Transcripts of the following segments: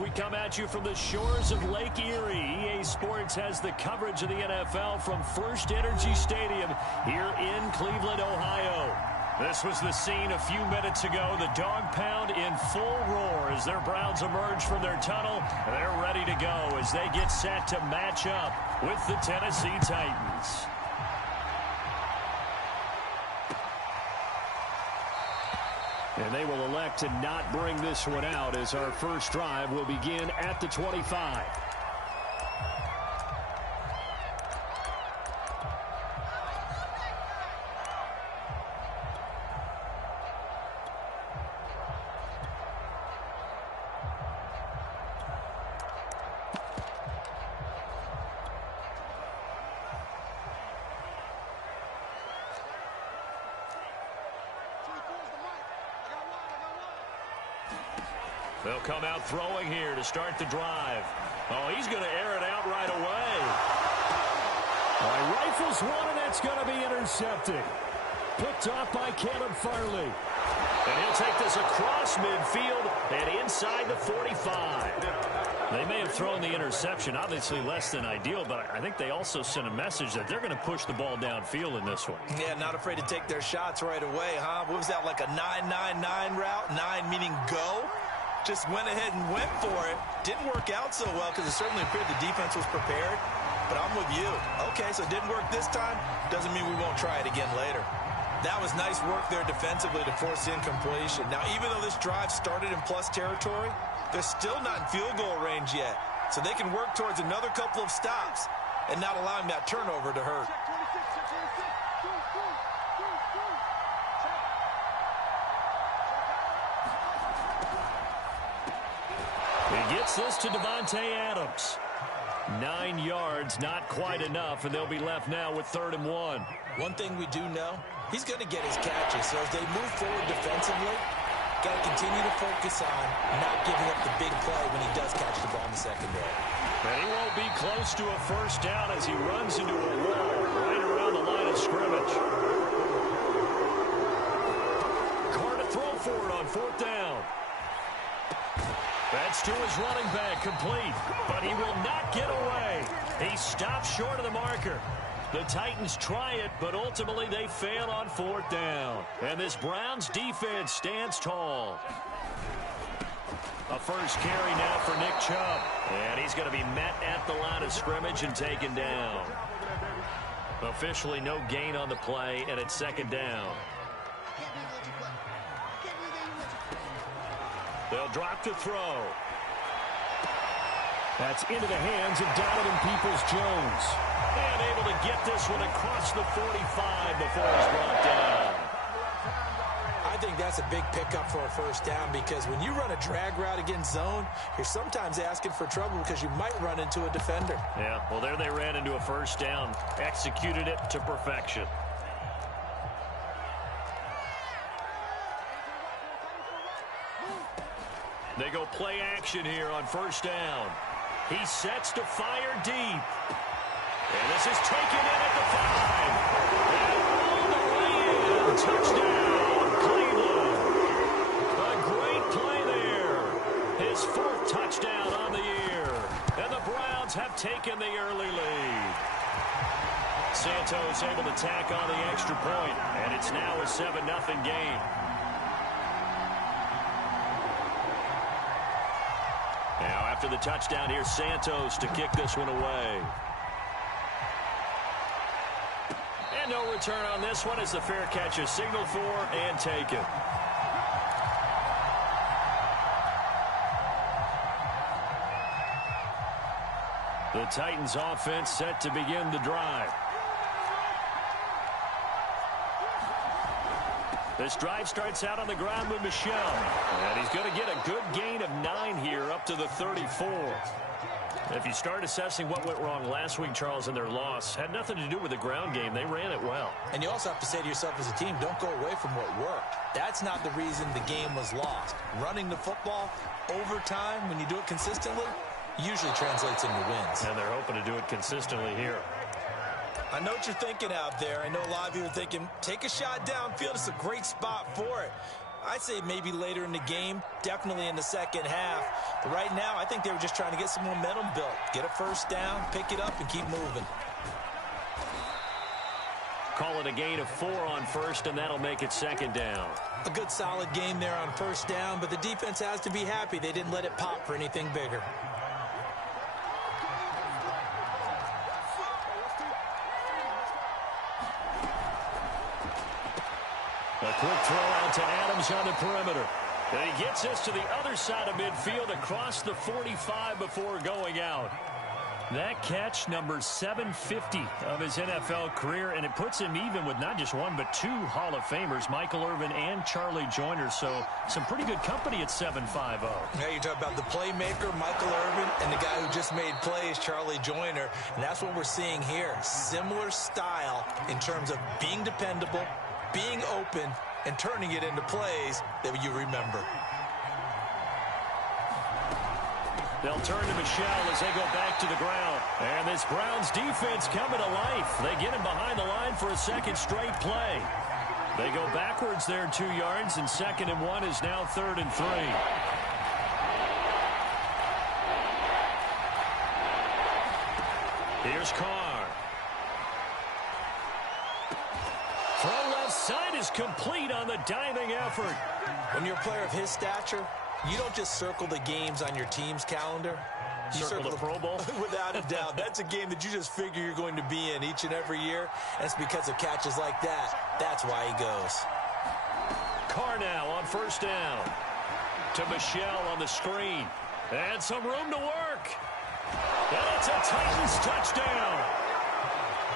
We come at you from the shores of Lake Erie. EA Sports has the coverage of the NFL from First Energy Stadium here in Cleveland, Ohio. This was the scene a few minutes ago. The dog pound in full roar as their Browns emerge from their tunnel. They're ready to go as they get set to match up with the Tennessee Titans. And they will elect to not bring this one out as our first drive will begin at the 25. They'll come out throwing here to start the drive. Oh, he's going to air it out right away. Rifles one, and it's going to be intercepted. Picked off by Caleb Farley. And he'll take this across midfield and inside the 45. They may have thrown the interception, obviously less than ideal, but I think they also sent a message that they're going to push the ball downfield in this one. Yeah, not afraid to take their shots right away, huh? What was that, like a 9-9-9 route? 9 meaning go? Just went ahead and went for it. Didn't work out so well because it certainly appeared the defense was prepared. But I'm with you. Okay, so it didn't work this time. Doesn't mean we won't try it again later. That was nice work there defensively to force incompletion. Now, even though this drive started in plus territory, they're still not in field goal range yet. So they can work towards another couple of stops and not allowing that turnover to hurt. He gets this to Davante Adams. 9 yards, not quite enough, and they'll be left now with 3rd and 1. One thing we do know, he's going to get his catches. So as they move forward defensively, got to continue to focus on not giving up the big play when he does catch the ball in the secondary. And he won't be close to a first down as he runs into a wall right around the line of scrimmage. Carr to throw for it on 4th down. That's to his running back, complete, but he will not get away. He stops short of the marker. The Titans try it, but ultimately they fail on 4th down. And this Browns defense stands tall. A first carry now for Nick Chubb. And he's going to be met at the line of scrimmage and taken down. Officially no gain on the play, and it's 2nd down. They'll drop to throw. That's into the hands of Donovan Peoples-Jones. And able to get this one across the 45 before he's brought down. I think that's a big pickup for a first down because when you run a drag route against zone, you're sometimes asking for trouble because you might run into a defender. Yeah, well, there they ran into a first down. Executed it to perfection. They go play action here on 1st down. He sets to fire deep. And this is taken in at the 5. And all the way in. Touchdown, Cleveland. A great play there. His 4th touchdown on the year. And the Browns have taken the early lead. Santos able to tack on the extra point. And it's now a 7-0 game. Now, after the touchdown, here's Santos to kick this one away. And no return on this one as the fair catch is signaled for and taken. The Titans offense set to begin the drive. This drive starts out on the ground with Michel. And he's going to get a good gain of 9 here up to the 34. If you start assessing what went wrong last week, Charles, in their loss, had nothing to do with the ground game. They ran it well. And you also have to say to yourself as a team, don't go away from what worked. That's not the reason the game was lost. Running the football over time, when you do it consistently, usually translates into wins. And they're hoping to do it consistently here. I know what you're thinking out there. I know a lot of you are thinking, take a shot downfield. It's a great spot for it. I'd say maybe later in the game, definitely in the second half. But right now, I think they were just trying to get some momentum built. Get a first down, pick it up, and keep moving. Call it a gain of 4 on first, and that'll make it second down. A good solid game there on first down, but the defense has to be happy they didn't let it pop for anything bigger. A quick throw out to Adams on the perimeter. And he gets us to the other side of midfield across the 45 before going out. That catch, number 750 of his NFL career, and it puts him even with not just one but 2 Hall of Famers, Michael Irvin and Charlie Joyner. So some pretty good company at 750. Yeah, you talk about the playmaker, Michael Irvin, and the guy who just made plays, Charlie Joyner. And that's what we're seeing here. Similar style in terms of being dependable, being open, and turning it into plays that you remember. They'll turn to Michel as they go back to the ground. And this Browns defense coming to life. They get him behind the line for a second straight play. They go backwards there 2 yards, and 2nd and 1 is now 3rd and 3. Here's Carr. Throw left side is complete on the diving effort. When you're a player of his stature, you don't just circle the games on your team's calendar. You circle the Pro Bowl? Without a doubt. That's a game that you just figure you're going to be in each and every year. And it's because of catches like that. That's why he goes. Carr now on first down. To Michel on the screen. And some room to work. And it's a Titans touchdown.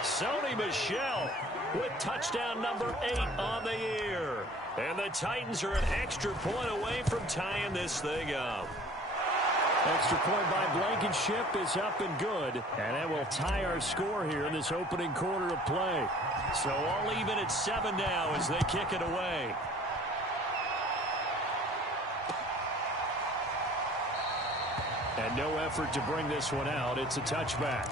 Sony Michel with touchdown number 8 on the year. And the Titans are an extra point away from tying this thing up. Extra point by Blankenship is up and good. And that will tie our score here in this opening quarter of play. So all even at 7 now as they kick it away. And no effort to bring this one out. It's a touchback.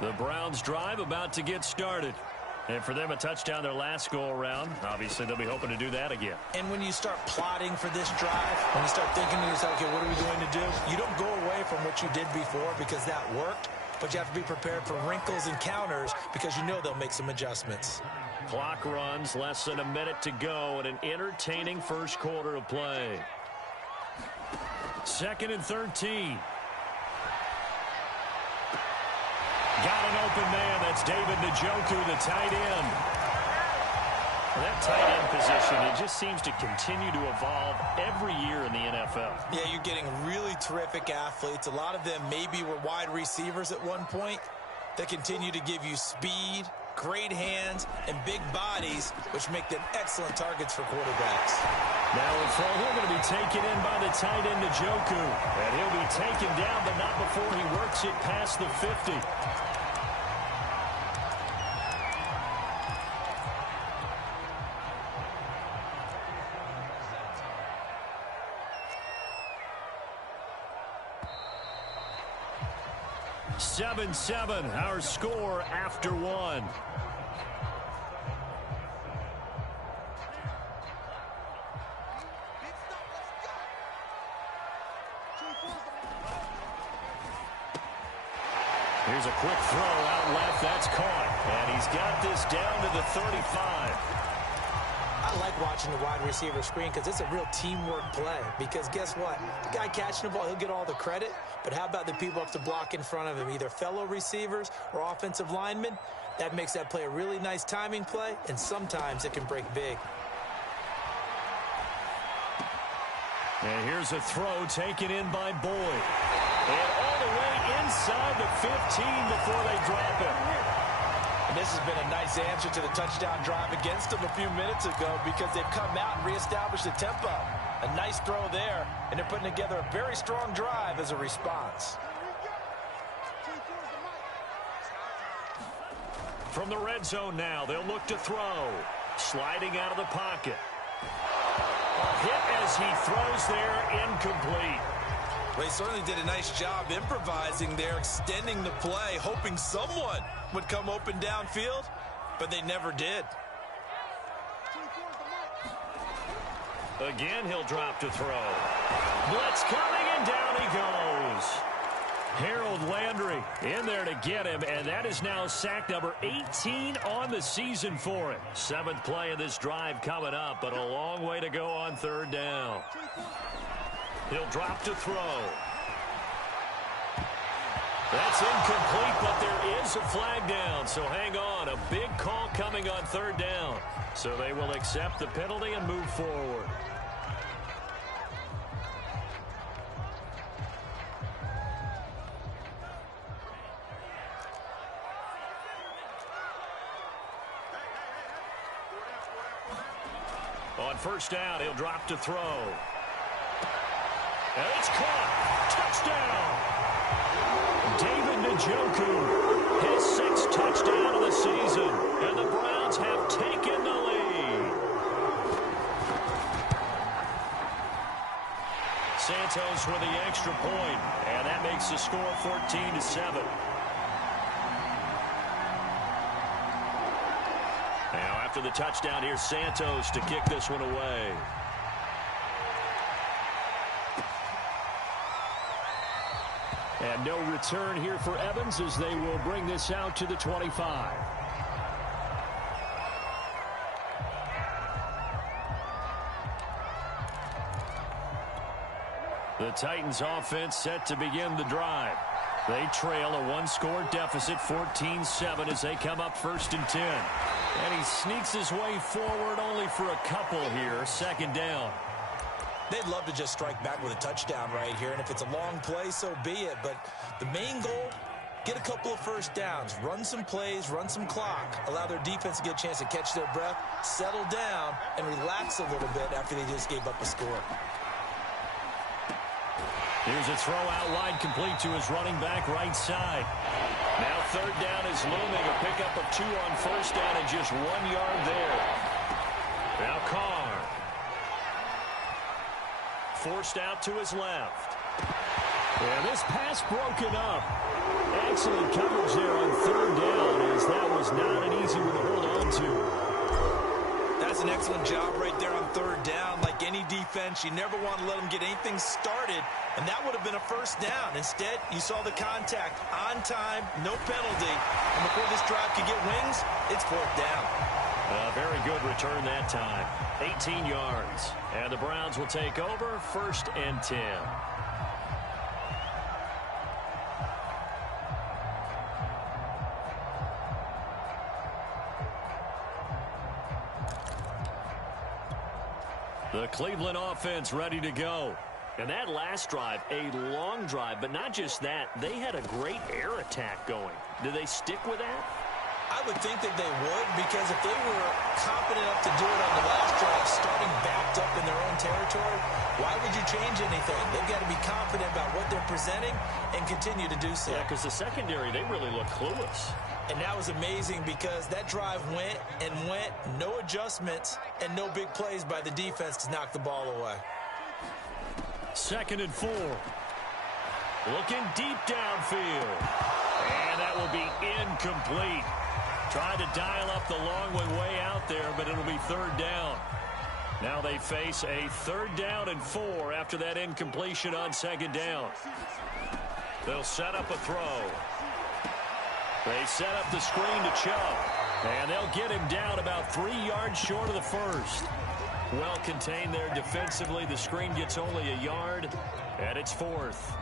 The Browns drive about to get started. And for them, a touchdown their last go-around. Obviously, they'll be hoping to do that again. And when you start plotting for this drive, when you start thinking to yourself, okay, what are we going to do? You don't go away from what you did before because that worked, but you have to be prepared for wrinkles and counters because you know they'll make some adjustments. Clock runs, less than a minute to go, and an entertaining first quarter of play. 2nd and 13. Got an open man. That's David Njoku, the tight end. That tight end position, it just seems to continue to evolve every year in the NFL. Yeah, you're getting really terrific athletes. A lot of them maybe were wide receivers at one point. They continue to give you speed, great hands, and big bodies, which make them excellent targets for quarterbacks. Now in front, he'll going to be taken in by the tight end Njoku. And he'll be taken down, but not before he works it past the 50. Seven, our score after 1. Here's a quick throw out left. That's caught. And he's got this down to the 35. I like watching the wide receiver screen because it's a real teamwork play. Because guess what? The guy catching the ball, he'll get all the credit. But how about the people up to block in front of him, either fellow receivers or offensive linemen? That makes that play a really nice timing play, and sometimes it can break big. And here's a throw taken in by Boyd. And all the way inside the 15 before they drop it. And this has been a nice answer to the touchdown drive against them a few minutes ago because they've come out and reestablished the tempo. A nice throw there, and they're putting together a very strong drive as a response. From the red zone now, they'll look to throw. Sliding out of the pocket. hit as he throws there, incomplete. They certainly did a nice job improvising there, extending the play, hoping someone would come open downfield, but they never did. Again, he'll drop to throw. Blitz coming, and down he goes. Harold Landry in there to get him, and that is now sack number 18 on the season for him. 7th play of this drive coming up, but a long way to go on 3rd down. He'll drop to throw. That's incomplete, but there is a flag down, so hang on. A big call coming on 3rd down. So they will accept the penalty and move forward. On 1st down, he'll drop to throw. And it's caught. Touchdown. David Njoku, his 6th touchdown of the season. And the Browns have taken the lead. Santos with the extra point, and that makes the score 14-7. Now after the touchdown, here's Santos to kick this one away. And no return here for Evans as they will bring this out to the 25. The Titans offense set to begin the drive. They trail a 1-score deficit, 14-7, as they come up 1st and 10. And he sneaks his way forward only for a couple here. 2nd down. They'd love to just strike back with a touchdown right here, and if it's a long play, so be it. But the main goal, get a couple of 1st downs, run some plays, run some clock, allow their defense to get a chance to catch their breath, settle down, and relax a little bit after they just gave up a score. Here's a throw out wide, complete to his running back right side. Now 3rd down is looming, a pickup of 2 on 1st down and just 1 yard there. Now Carr. Forced out to his left. And this pass broken up. Excellent coverage there on 3rd down, as that was not an easy one to hold on to. That's an excellent job right there on 3rd down. Like any defense, you never want to let them get anything started, and that would have been a 1st down. Instead, you saw the contact on time, no penalty, and before this drive could get wings, it's 4th down. A very good return that time. 18 yards. And the Browns will take over 1st and 10. The Cleveland offense ready to go. And that last drive, a long drive, but not just that, they had a great air attack going. Do they stick with that? I would think that they would, because if they were confident enough to do it on the last drive, starting backed up in their own territory, why would you change anything? They've got to be confident about what they're presenting and continue to do so. Yeah, because the secondary, they really look clueless. And that was amazing because that drive went and went, no adjustments, and no big plays by the defense to knock the ball away. 2nd and 4. Looking deep downfield. And that will be incomplete. Tried to dial up the long one way out there, but it'll be 3rd down. Now they face a 3rd down and 4 after that incompletion on 2nd down. They'll set up a throw. They set up the screen to Chubb. And they'll get him down about 3 yards short of the 1st. Well contained there defensively. The screen gets only a yard, and it's 4th.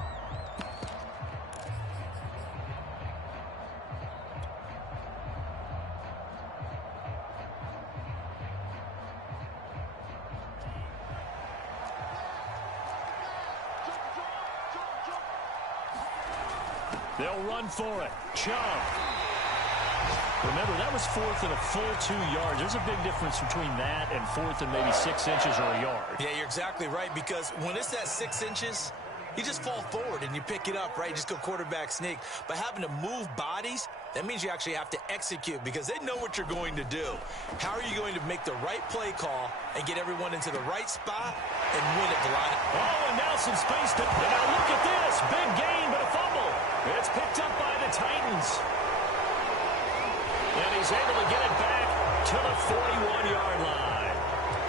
They'll run for it. Chubb. Remember, that was 4th and a full 2 yards. There's a big difference between that and 4th and maybe 6 inches or a yard. Yeah, you're exactly right, because when it's at 6 inches, You just fall forward and you pick it up, right? You just go quarterback sneak. But having to move bodies, that means you actually have to execute because they know what you're going to do. How are you going to make the right play call and get everyone into the right spot and win at the line? Oh, and now some space to... Now look at this. Big gain, but a fumble. It's picked up by the Titans. And he's able to get it back to the 41-yard line.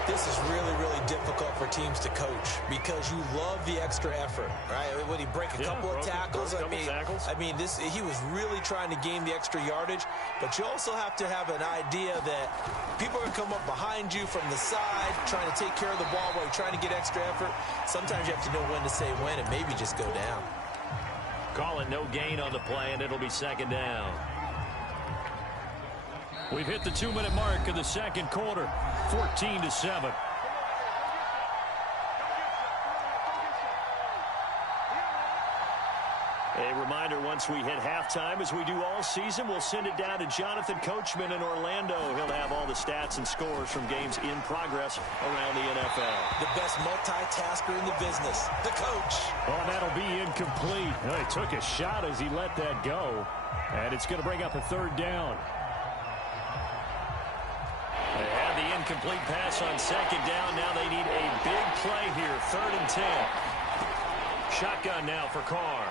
This is really, really difficult for teams to coach because you love the extra effort, right? When he break a couple of tackles, I mean, he was really trying to gain the extra yardage, but you also have to have an idea that people are going to come up behind you from the side, trying to take care of the ball while you're trying to get extra effort. Sometimes you have to know when to say when and maybe just go down. Call it no gain on the play, and it'll be second down. We've hit the 2-minute mark of the second quarter, 14-7. A reminder, once we hit halftime, as we do all season, we'll send it down to Jonathan Coachman in Orlando. He'll have all the stats and scores from games in progress around the NFL. The best multitasker in the business, the coach. Oh, and that'll be incomplete. Well, he took a shot as he let that go, and it's going to bring up a third down. They had the incomplete pass on second down. Now they need a big play here, 3rd and 10. Shotgun now for Carr.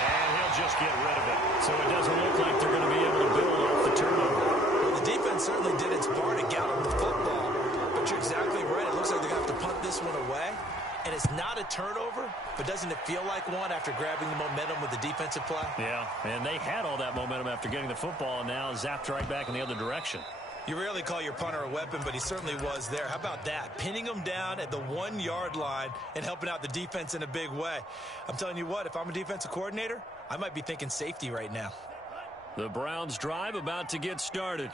And he'll just get rid of it. So it doesn't look like they're going to be able to build off the turnover. Well, the defense certainly did its part to gallop the football. But you're exactly right. It looks like they're going to have to punt this one away. And it's not a turnover, but doesn't it feel like one after grabbing the momentum with the defensive play? Yeah, and they had all that momentum after getting the football, and now zapped right back in the other direction. You rarely call your punter a weapon, but he certainly was there. How about that? Pinning him down at the 1-yard line and helping out the defense in a big way. I'm telling you what, if I'm a defensive coordinator, I might be thinking safety right now. The Browns drive about to get started.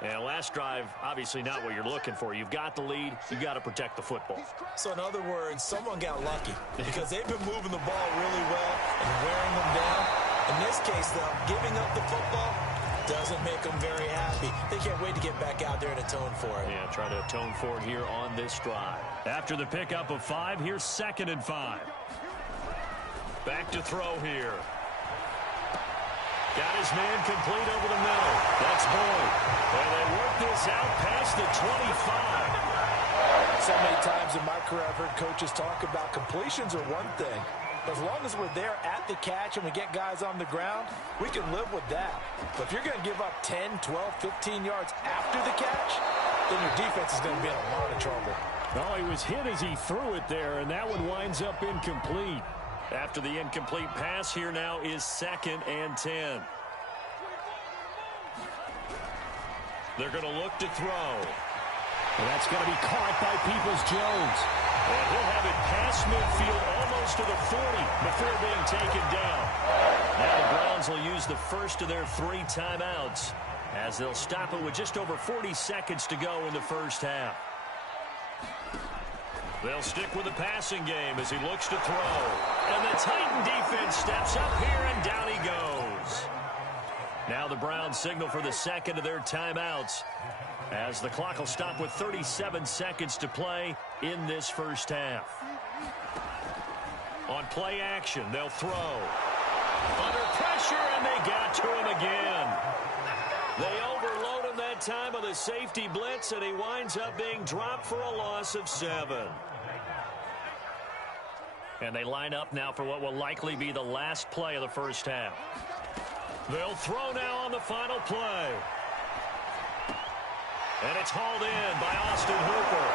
And last drive, obviously not what you're looking for. You've got the lead. You've got to protect the football. So in other words, someone got lucky because they've been moving the ball really well and wearing them down. In this case, though, giving up the football doesn't make them very happy. They can't wait to get back out there and atone for it. Yeah, try to atone for it here on this drive. After the pickup of 5, here's 2nd and 5. Back to throw here. Got his man complete over the middle. That's Boyd. And they work this out past the 25. So many times in my career, I've heard coaches talk about completions are one thing. As long as we're there at the catch and we get guys on the ground, we can live with that. But if you're going to give up 10, 12, 15 yards after the catch, then your defense is going to be in a lot of trouble. Oh, he was hit as he threw it there, and that one winds up incomplete. After the incomplete pass, here now is 2nd and 10. They're going to look to throw. And that's going to be caught by Peoples-Jones. And he'll have it past midfield almost to the 40 before being taken down. Now the Browns will use the first of their 3 timeouts as they'll stop it with just over 40 seconds to go in the first half. They'll stick with the passing game as he looks to throw. And the Titan defense steps up here, and down he goes. Now the Browns signal for the second of their timeouts as the clock will stop with 37 seconds to play in this first half. On play action, they'll throw. Under pressure, and they got to him again. They overload him that time of the safety blitz, and he winds up being dropped for a loss of 7. And they line up now for what will likely be the last play of the first half. They'll throw now on the final play. And it's hauled in by Austin Hooper.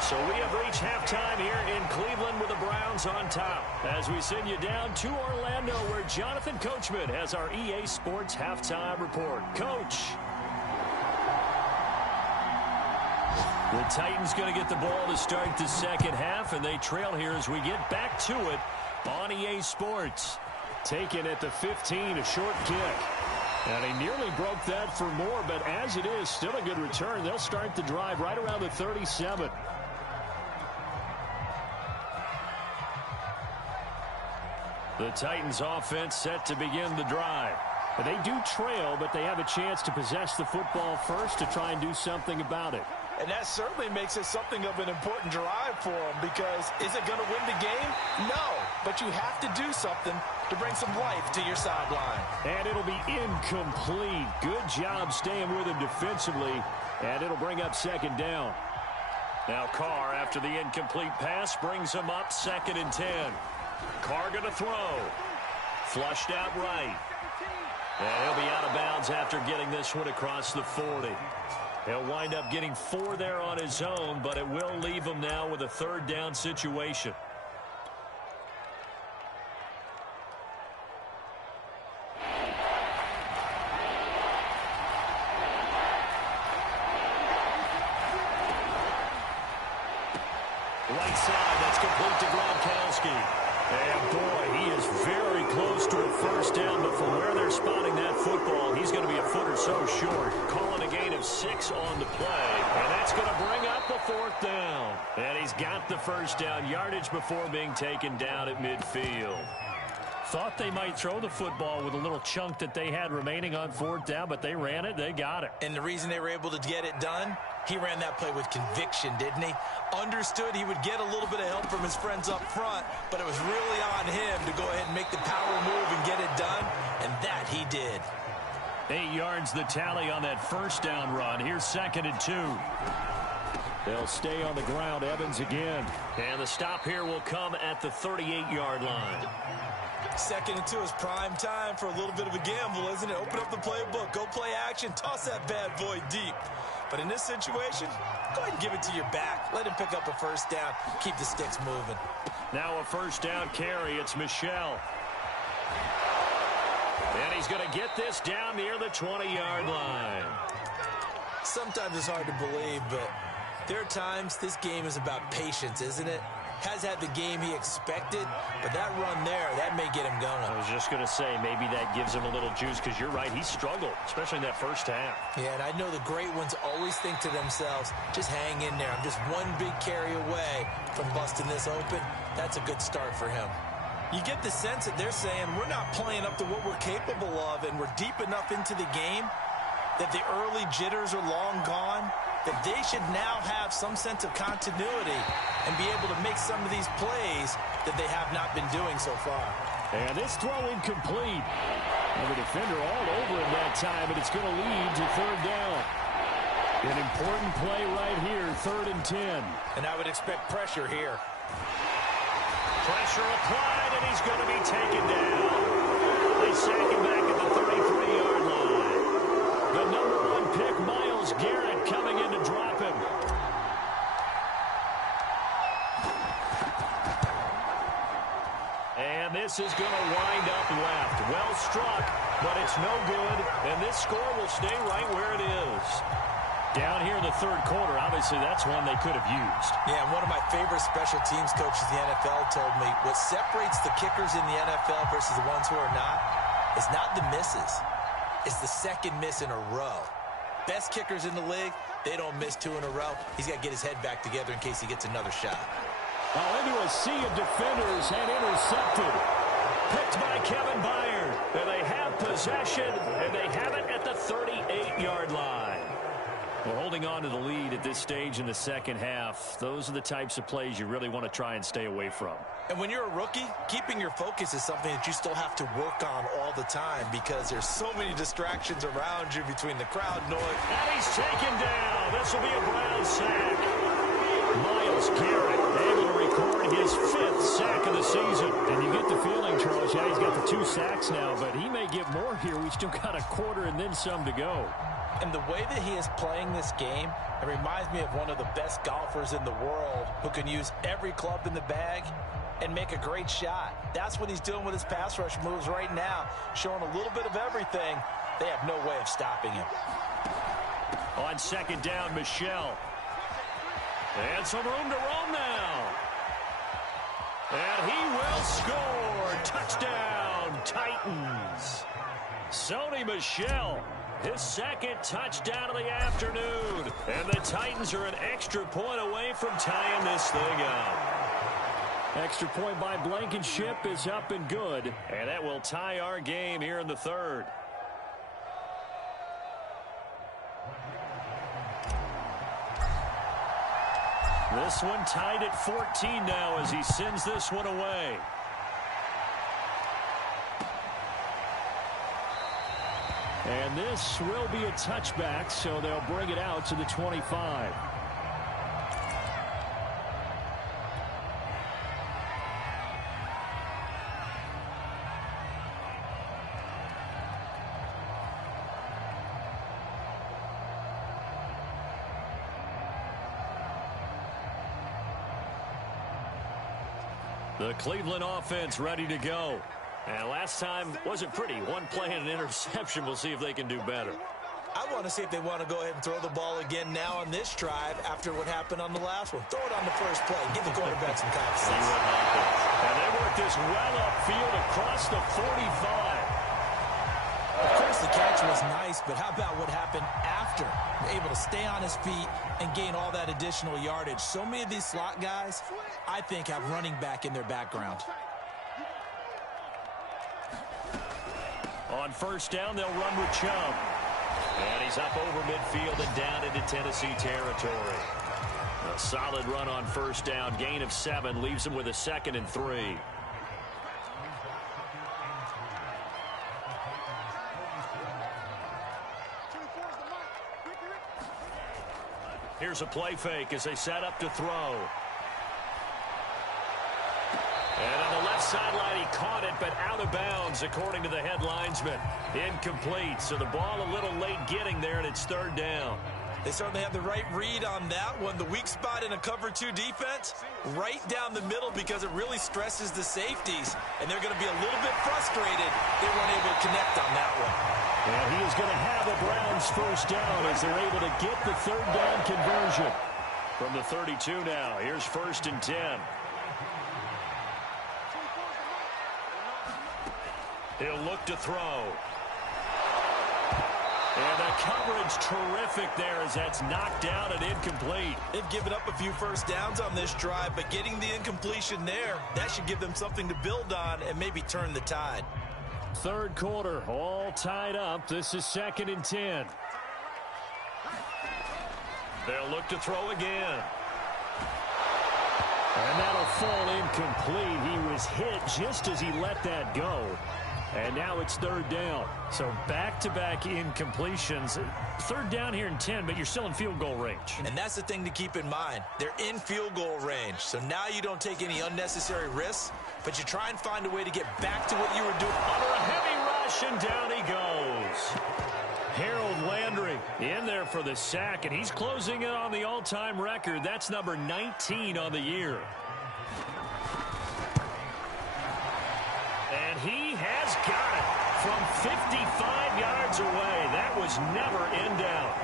So we have reached halftime here in Cleveland with the Browns on top. As we send you down to Orlando, where Jonathan Coachman has our EA Sports Halftime Report. Coach. The Titans going to get the ball to start the second half, and they trail here as we get back to it on EA Sports. Taken at the 15, a short kick. And he nearly broke that for more, but as it is, still a good return. They'll start the drive right around the 37. The Titans offense set to begin the drive. They do trail, but they have a chance to possess the football first to try and do something about it. And that certainly makes it something of an important drive for him, because is it going to win the game? No, but you have to do something to bring some life to your sideline. And it'll be incomplete. Good job staying with him defensively, and it'll bring up second down. Now Carr, after the incomplete pass, brings him up 2nd and 10. Carr going to throw. Flushed out right. And he'll be out of bounds after getting this one across the 40. He'll wind up getting 4 there on his own, but it will leave him now with a 3rd down situation. Right side, that's complete to Gronkowski. And boy, he is very close to a 1st down, but from where they're spotting that football, he's going to be a foot or so short. Calling a gain of 6 on the play, and that's going to bring up the 4th down. And he's got the 1st down yardage before being taken down at midfield. Thought they might throw the football with a little chunk that they had remaining on 4th down, but they ran it, they got it. And the reason they were able to get it done, he ran that play with conviction, didn't he? Understood he would get a little bit of help from his friends up front, but it was really on him to go ahead and make the power move and get it done, and that he did. 8 yards the tally on that 1st down run. Here's 2nd and 2. They'll stay on the ground, Evans again. And the stop here will come at the 38-yard line. 2nd and 2 is prime time for a little bit of a gamble, isn't it? Open up the playbook, go play action, toss that bad boy deep. But in this situation, go ahead and give it to your back. Let him pick up a 1st down. Keep the sticks moving. Now a 1st down carry. It's Michel. And he's going to get this down near the 20-yard line. Sometimes it's hard to believe, but there are times this game is about patience, isn't it? Has had the game he expected, but that run there, that may get him going. I was just going to say, maybe that gives him a little juice, because you're right, he struggled, especially in that 1st half. Yeah, and I know the great ones always think to themselves, just hang in there. I'm just one big carry away from busting this open. That's a good start for him. You get the sense that they're saying, we're not playing up to what we're capable of, and we're deep enough into the game that the early jitters are long gone, that they should now have some sense of continuity and be able to make some of these plays that they have not been doing so far. And this throw incomplete. And the defender all over him that time, and it's going to lead to 3rd down. An important play right here, 3rd and 10. And I would expect pressure here. Pressure applied, and he's going to be taken down. They sack him back at the 33-yard line. The #1 pick, Myles Garrett, coming in to drop him. And this is going to wind up left. Well struck, but it's no good, and this score will stay right where it is. Down here in the 3rd quarter, obviously that's one they could have used. Yeah, and one of my favorite special teams coaches in the NFL told me what separates the kickers in the NFL versus the ones who are not is not the misses. It's the 2nd miss in a row. Best kickers in the league, they don't miss 2 in a row. He's got to get his head back together in case he gets another shot. Oh, into a sea of defenders and intercepted. Picked by Kevin Byard. And they have possession, and they have it at the 38-yard line. Well, holding on to the lead at this stage in the 2nd half, those are the types of plays you really want to try and stay away from. And when you're a rookie, keeping your focus is something that you still have to work on all the time, because there's so many distractions around you between the crowd noise. And he's taken down. This will be a Brown sack. Myles Garrett able to record his 5th sack of the season. And you get the feeling, Charles, yeah, he's got the 2 sacks now, but he may get more here. We still got a quarter and then some to go. And the way that he is playing this game, it reminds me of one of the best golfers in the world who can use every club in the bag and make a great shot. That's what he's doing with his pass rush moves right now, showing a little bit of everything. They have no way of stopping him. On 2nd down, Michel. And some room to roam now. And he will score. Touchdown, Titans. Sony Michel. His 2nd touchdown of the afternoon. And the Titans are an extra point away from tying this thing up. Extra point by Blankenship is up and good. And that will tie our game here in the 3rd. This one tied at 14 now as he sends this one away. And this will be a touchback, so they'll bring it out to the 25. The Cleveland offense ready to go. And last time wasn't pretty. One play and an interception. We'll see if they can do better. I want to see if they want to go ahead and throw the ball again now on this drive after what happened on the last one. Throw it on the first play. Give the quarterback some confidence. See what happens. And they work this well upfield across the 45. Of course, the catch was nice, but how about what happened after? Able to stay on his feet and gain all that additional yardage. So many of these slot guys, I think, have running back in their background. On first down, they'll run with Chubb. And he's up over midfield and down into Tennessee territory. A solid run on first down. Gain of 7 leaves him with a 2nd and 3. Here's a play fake as they set up to throw. And on the left sideline, he caught it, but out of bounds, according to the head linesman. Incomplete, so the ball a little late getting there, and it's 3rd down. They certainly have the right read on that one. The weak spot in a cover 2 defense, right down the middle because it really stresses the safeties, and they're going to be a little bit frustrated they weren't able to connect on that one. And he is going to have a Browns first down as they're able to get the 3rd down conversion. From the 32 now, here's 1st and 10. He'll look to throw. And the coverage terrific there as that's knocked down and incomplete. They've given up a few first downs on this drive, but getting the incompletion there, that should give them something to build on and maybe turn the tide. 3rd quarter, all tied up. This is 2nd and 10. They'll look to throw again. And that'll fall incomplete. He was hit just as he let that go. And now it's 3rd down. So back-to-back incompletions. 3rd down here in 10, but you're still in field goal range. And that's the thing to keep in mind. They're in field goal range. So now you don't take any unnecessary risks, but you try and find a way to get back to what you were doing. Under a heavy rush, and down he goes. Harold Landry in there for the sack, and he's closing in on the all-time record. That's number 19 on the year. And he has got it from 55 yards away. That was never in doubt.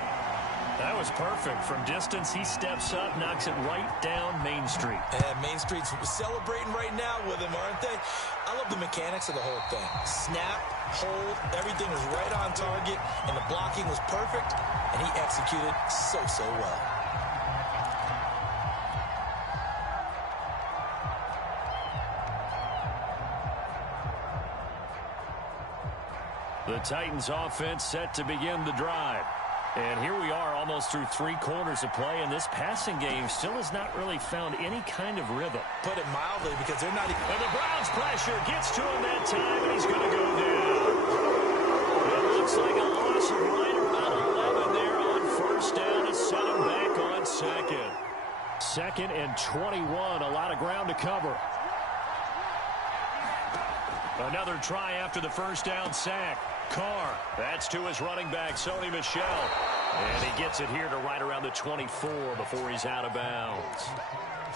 That was perfect. From distance, he steps up, knocks it right down Main Street. And Main Street's celebrating right now with him, aren't they? I love the mechanics of the whole thing. Snap, hold, everything was right on target, and the blocking was perfect, and he executed so well. The Titans offense set to begin the drive. And here we are almost through 3 quarters of play, and this passing game still has not really found any kind of rhythm. Put it mildly, because they're not even... And the Browns pressure gets to him that time, and he's going to go down. It looks like a loss of right around 11 there on first down to set him back on 2nd. 2nd and 21, a lot of ground to cover. Another try after the first down sack. Carr, that's to his running back, Sony Michel. And he gets it here to right around the 24 before he's out of bounds.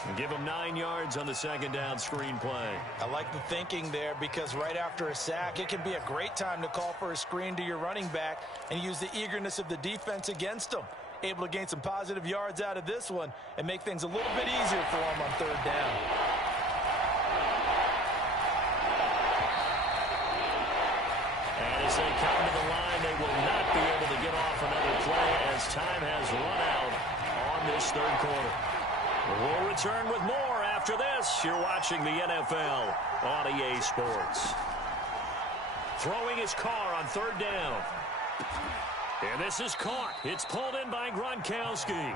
And give him 9 yards on the 2nd down screen play. I like the thinking there, because right after a sack, it can be a great time to call for a screen to your running back and use the eagerness of the defense against him. Able to gain some positive yards out of this one and make things a little bit easier for him on 3rd down. As they come to the line, they will not be able to get off another play as time has run out on this 3rd quarter. We'll return with more after this. You're watching the NFL on EA Sports. Throwing his Carr on 3rd down. And this is caught. It's pulled in by Gronkowski.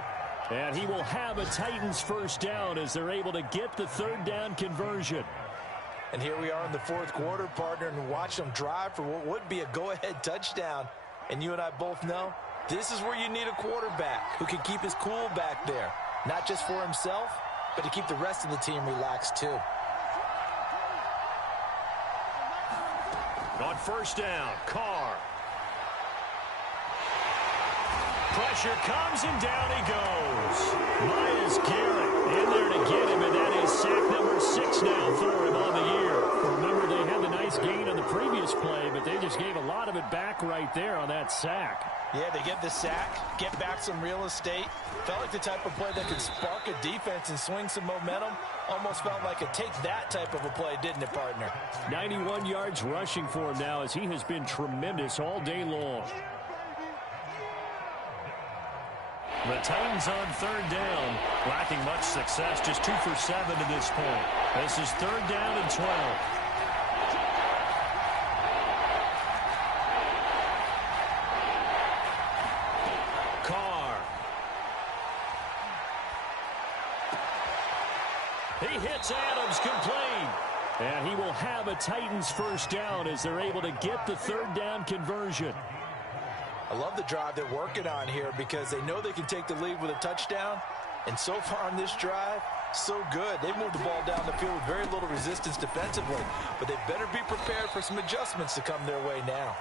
And he will have a Titans first down as they're able to get the third down conversion. And here we are in the fourth quarter, partner, and watch them drive for what would be a go-ahead touchdown. And you and I both know this is where you need a quarterback who can keep his cool back there, not just for himself, but to keep the rest of the team relaxed too. On first down, Carr. Pressure comes, and down he goes. Myles Garrett in there to get him, and that is sack number 6 now for him on the year. Remember, they had the nice gain on the previous play, but they just gave a lot of it back right there on that sack. Yeah, they get the sack, get back some real estate. Felt like the type of play that could spark a defense and swing some momentum. Almost felt like a take-that type of a play, didn't it, partner? 91 yards rushing for him now as he has been tremendous all day long. The Titans on third down, lacking much success, just 2 for 7 to this point. This is third down and 12. Carr. He hits Adams complete. And he will have a Titans first down as they're able to get the third down conversion. I love the drive they're working on here because they know they can take the lead with a touchdown. And so far on this drive, so good. They've moved the ball down the field with very little resistance defensively. But they better be prepared for some adjustments to come their way now.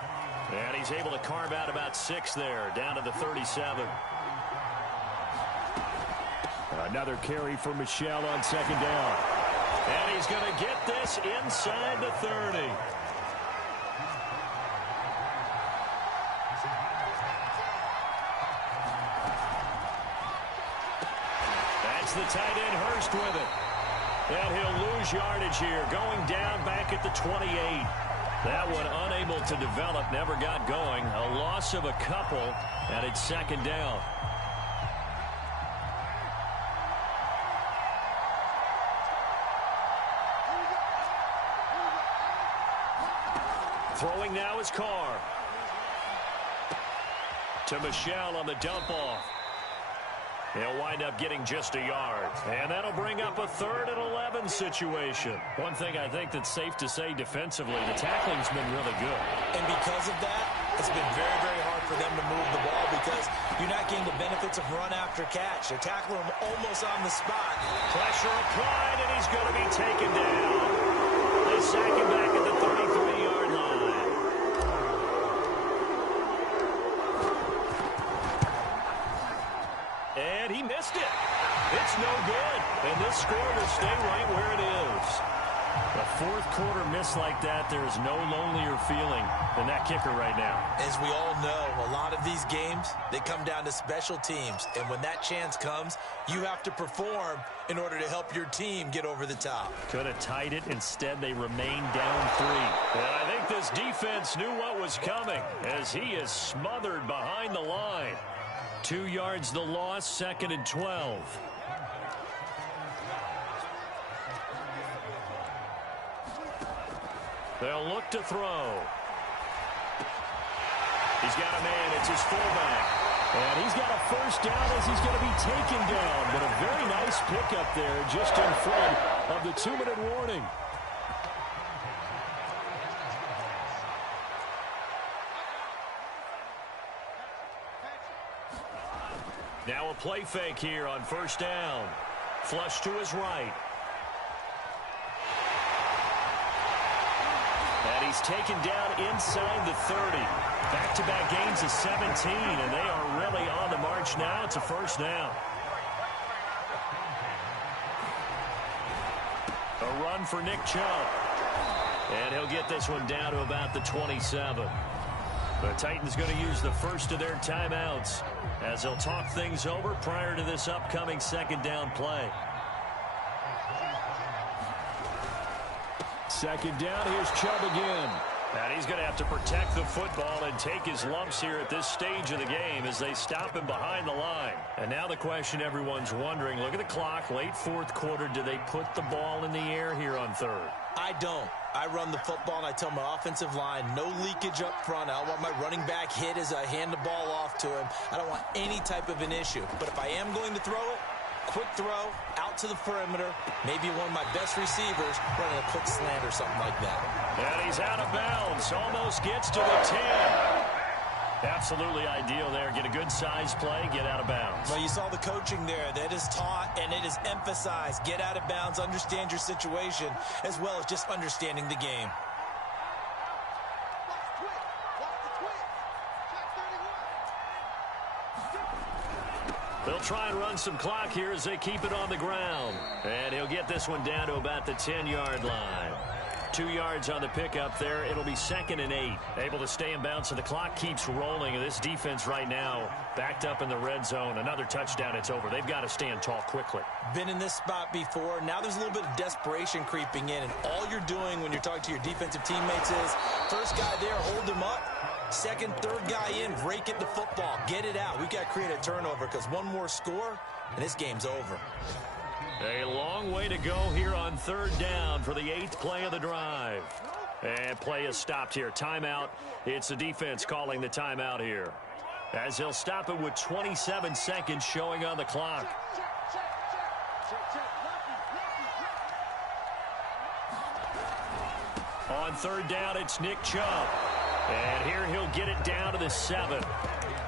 And he's able to carve out about 6 there, down to the 37. Another carry for Michel on second down. And he's going to get this inside the 30. The tight end Hurst with it. And he'll lose yardage here, going down back at the 28. That one unable to develop, never got going. A loss of a couple, and it's second down. Throwing now is Carr. To Michel on the dump off. He'll wind up getting just a yard. And that'll bring up a 3rd and 11 situation. One thing I think that's safe to say defensively, the tackling's been really good. And because of that, it's been very, very hard for them to move the ball because you're not getting the benefits of run after catch. They're tackling him almost on the spot. Pressure applied, and he's going to be taken down. They sack him back at the 33-yard line. And he missed it. It's no good. And this score will stay right where it is. A fourth quarter miss like that, there is no lonelier feeling than that kicker right now. As we all know, a lot of these games, they come down to special teams. And when that chance comes, you have to perform in order to help your team get over the top. Could have tied it. Instead, they remain down 3. And I think this defense knew what was coming as he is smothered behind the line. 2 yards the loss, 2nd and 12. They'll look to throw. He's got a man. It's his fullback. And he's got a first down as he's going to be taken down. But a very nice pickup there just in front of the 2-minute warning. Now a play fake here on first down. Flush to his right. And he's taken down inside the 30. Back-to-back gains of 17, and they are really on the march now. It's a first down. A run for Nick Chubb. And he'll get this one down to about the 27. The Titans going to use the first of their timeouts as they'll talk things over prior to this upcoming second down play. Second down, here's Chubb again. And he's going to have to protect the football and take his lumps here at this stage of the game as they stop him behind the line. And now the question everyone's wondering, look at the clock, late fourth quarter, do they put the ball in the air here on third? I don't. I run the football, and I tell my offensive line, no leakage up front. I don't want my running back hit as I hand the ball off to him. I don't want any type of an issue. But if I am going to throw it, quick throw, out to the perimeter, maybe one of my best receivers running a quick slant or something like that. And he's out of bounds. Almost gets to the 10. Absolutely ideal there. Get a good size play, get out of bounds. Well, you saw the coaching there. That is taught and it is emphasized. Get out of bounds, understand your situation, as well as just understanding the game. They'll try and run some clock here as they keep it on the ground. And he'll get this one down to about the 10-yard line. 2 yards on the pickup there. It'll be 2nd and 8. Able to stay in bounds, so the clock keeps rolling. And this defense right now backed up in the red zone. Another touchdown, it's over. They've got to stand tall quickly. Been in this spot before. Now there's a little bit of desperation creeping in. And all you're doing when you're talking to your defensive teammates is, first guy there, hold him up. Second, third guy in, break it to football. Get it out. We've got to create a turnover because one more score, and this game's over. A long way to go here on 3rd down for the 8th play of the drive. And play is stopped here. Timeout. It's the defense calling the timeout here, as they'll stop it with 27 seconds showing on the clock. On 3rd down, it's Nick Chubb. And here he'll get it down to the 7.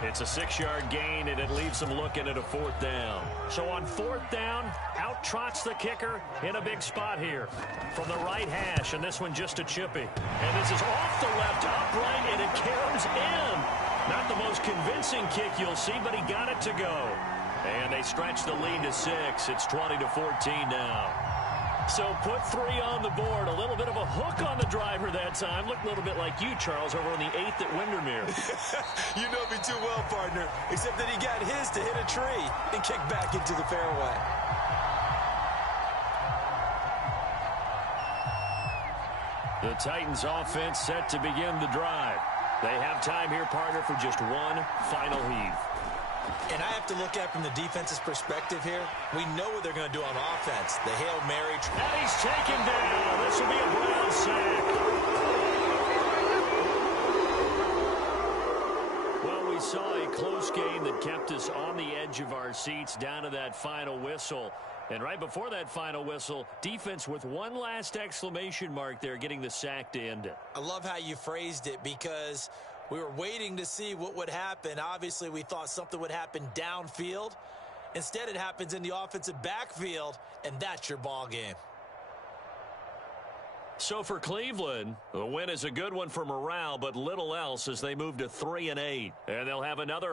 It's a 6-yard gain, and it leaves them looking at a 4th down. So on 4th down, out trots the kicker in a big spot here from the right hash, and this one just a chippy. And this is off the left upright, and it carries in. Not the most convincing kick you'll see, but he got it to go. And they stretch the lead to 6. It's 20-14 now. So put 3 on the board. A little bit of a hook on the driver that time. Looked a little bit like you, Charles, over on the 8th at Windermere. You know me too well, partner. Except that he got his to hit a tree and kick back into the fairway. The Titans offense set to begin the drive. They have time here, partner, for just one final heave. And I have to look at from the defense's perspective here. We know what they're going to do on offense. The Hail Mary. And he's taken down. This will be a Brown sack. Well, we saw a close game that kept us on the edge of our seats down to that final whistle. And right before that final whistle, defense with one last exclamation mark there, getting the sack to end it. I love how you phrased it, because we were waiting to see what would happen. Obviously, we thought something would happen downfield. Instead, it happens in the offensive backfield, and that's your ball game. So for Cleveland, the win is a good one for morale, but little else as they move to 3-8. And they'll have another